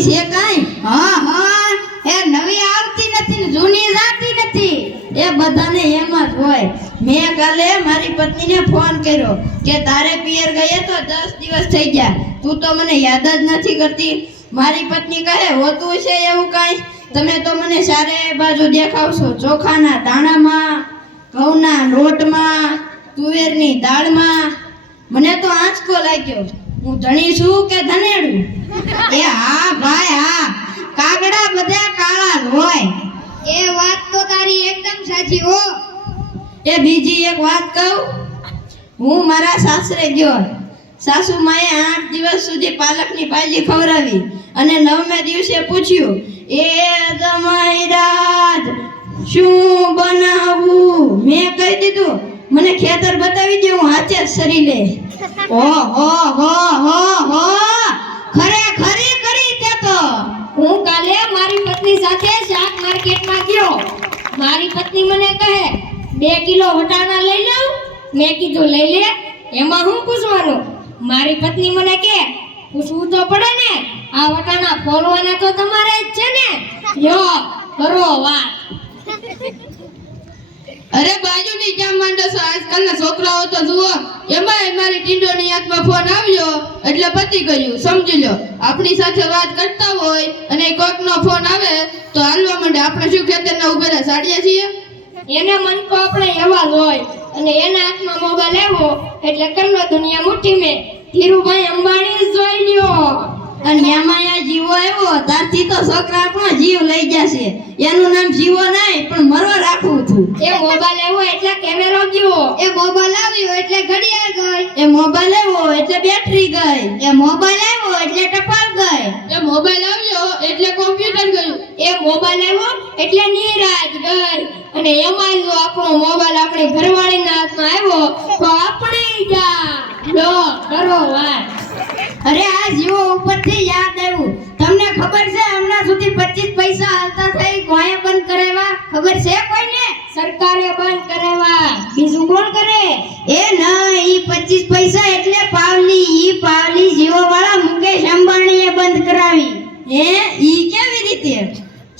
નવી છે કાઈ? હા હા એ નવી આવતી નથી ને જૂની જાતી નથી. એ બધાને એમ જ હોય. મેં કાલે મારી પત્નીને ફોન કર્યો કે તારે પિયર ગયે તો 10 દિવસ થઈ ગયા, તું તો મને યાદ જ નથી કરતી. મારી પત્ની કહે હોતું છે એવું કાંઈ? તમે તો મને સારે બાજુ દેખાવશો, ચોખાના દાણામાં, ઘઉંના લોટમાં, તુવેરની દાળમાં. મને તો આંચકો લાગ્યો, હું ધણી છું કે ધનેડું? એ હા ભાઈ હા, કાગડા બધા કાળા જ હોય. એ વાત તો તારી એકદમ સાચી હો. એ બીજી એક વાત કહું, હું મારા સાસરે ગયો. સાસુમાએ 8 દિવસ સુધી પાલકની ભાજી ખવડાવી અને 9મે દિવસે પૂછ્યું, એ તમારી રાત શું બનાવવું? મેં કહી દીધું, મને ખેતર બતાવી દે, હું હાથે જ સરી લે. ઓ હો હો હો હો, ખરેખરી કરી તે તો. હું કાલે મારી પત્ની સાથે શાક માર્કેટમાં ગયો. મારી પત્ની મને કહે 2 કિલો વટાણા લઈ લઉં. મેં કીધું લઈ લે, એમાં હું પૂછવાનું? મારી પત્ની મને કહે પૂછવું તો પડે ને, આ વટાણા ફોલવાના તો તમારે જ છે ને, યો કરો વાત. અરે બાજુની ક્યાં માંડો છો? આજકાલના છોકરાઓ તો જુઓ, એમાં મારી ટીંડોની હાથમાં ફોન આવ્યો એટલે પતી ગયું. સમજી લો, આપણી સાથે વાત કરતા હોય અને કોઈકનો ફોન આવે તો હાલવા માંડે. આપણે શું ખેતરના ઉભેલા સાડિયા છીએ? એને મન તો આપણે એવા જ હોય, અને એના હાથમાં મોબાઈલ આવ્યો એટલે કરલો દુનિયા મુઠ્ઠી મેં. ધીરુભાઈ અંબાણી જ જોઈ લ્યો. અને એમાં આ જીવો આવ્યો ત્યારથી તો છોકરા આપણો જીવ લઈ જશે. એનું નામ જીવો નહીં પણ મરવા રાખવું હતું. એ મોબાઈલ આવ્યો એટલે કેમેરો ગયો. એ મોબાઈલ આવ્યો એટલે ઘડિયાળ ગઈ. એ મોબાઈલ આવ્યો એટલે બેટરી ગઈ. એ મોબાઈલ આવ્યો એટલે ટપાલ ગઈ. એ મોબાઈલ આવ્યો એટલે કોમ્પ્યુટર ગયું. એ મોબાઈલ આવ્યો એટલે નિરાજ ગઈ. અને એમાં જો આપણો મોબાઈલ આપણી ઘરવાળીના હાથમાં આવ્યો તો આપણે જા લો કરો વાત. અરે આ જીવો ઉપરથી યાદ આવ્યું, તમને ખબર છે હમણાં સુધી 25 પૈસા હાલતા થઈ ગોયા બંધ કરાવ્યા? ખબર છે કોઈને? સરકારે બંધ કરાવ્યા, બીજું કોણ કરે? એ નહીં, ઈ 25 પૈસા એટલે પાવલી. ઈ પાવલી જીવો વાળા મુકેશ અંબાણીએ બંધ કરાવી. હે, ઈ કેવી રીતે?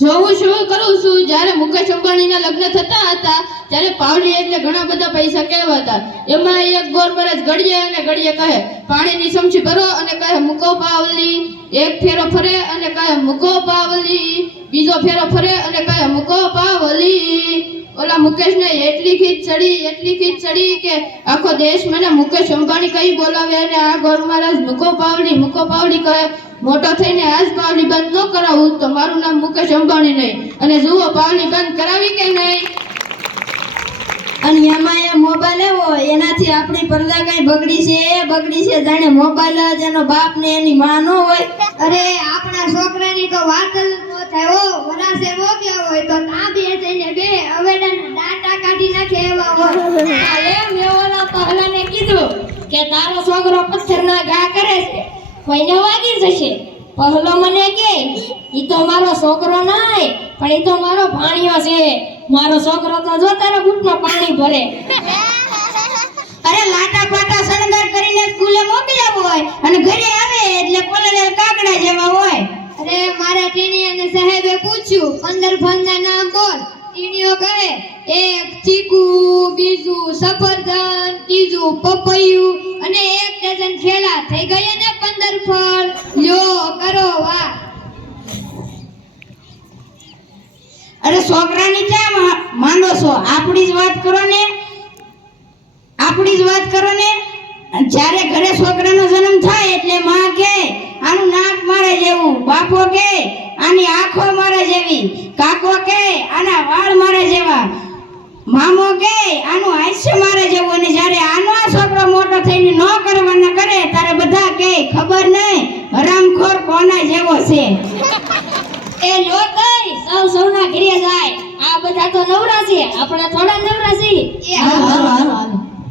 જોઉં શું કરું છું, જ્યારે મુકેશ અંબાણીના લગ્ન થતા હતા ત્યારે પાવલી એટલે ઘણા બધા પૈસા કહેવાતા. એમાં એક ગોરબરજ ઘડીએ અને ઘડીએ કહે પાણીની સમસી ભરો અને કહે મૂકો પાવલી. એક ફેરો ફરે અને કહે મૂકો પાવલી. બીજો ફેરો ફરે અને કહે મૂકો પાવલી. ઓલા મુકેશને એટલી ખીચ ચડી કે આખો દેશ મને મુકેશ અંબાણી કઈ બોલાવે અને આ ગોર મહારાજ મૂકો પાવલી કહે. મોટો થઈને આજ પાવલી બંધ ન કરાવું તો મારું નામ મુકેશ અંબાણી નહીં. અને જુઓ પાવલી બંધ કરાવી કે નહીં. અને એમાં એ મોબાઈલ આવ્યો એનાથી આપણી પડદા કઈ બગડી છે. જાણે મોબાઈલ જ એનો બાપ ને એની માં નો હોય. અરે આપણા છોકરાની તો વાત જ ન થાય હો. વરાસે મોકલ્યા હોય તો તાબે થઈને બે અવેડાના ડાટા કાઢી નાખે એવા હોય. કાલે મેં ઓલા પહેલાને કીધું કે તારો છોકરો પથ્થરના ઘા કરે છે, કોઈને વાગી જશે. પહેલો મને કે ઈ તો મારો છોકરો નહીં પણ ઈ તો મારો ભાણિયો છે. મારો છોકરો તો જો તારા બૂટમાં પાણી ભરે. અરે લાટા પાટા શણગાર કરીને સ્કૂલે મોકલ્યા હોય અને ઘરે આવે એટલે પલળેલ કાગડા જેવા હોય. અરે મારા ટીણીયાને સાહેબે પૂછ્યું 15 ફળના નામ બોલ. ટીણીયો કહે એક ચીકુ, બીજું સફરજન, ત્રીજું પપૈયું અને 1 ડઝન ખેલા. થઈ ગયા ને 15 ફળ. લ્યો કરો વાત. અરે છોકરાની ક્યાં માંડો છો? આપણી જ વાત કરો ને. જ્યારે ઘરે છોકરાનો જન્મ થાય એટલે માં કે આનું નાક મારે જેવું, બાપો કે આની આંખો મારે જેવી, કાકો કે આના વાળ મારે જેવા, મામો કે આનું હાસ્ય મારે જેવું. અને જ્યારે આનો છોકરો મોટો થઈને ન કરવાના કરે ત્યારે બધા કે ખબર નહીં હરામખોર કોના જેવો છે. એ લોકઈ સૌના ઘરે જાય. આ બધા તો નવરા છે, આપણે થોડા નવરા છીએ. હાલો.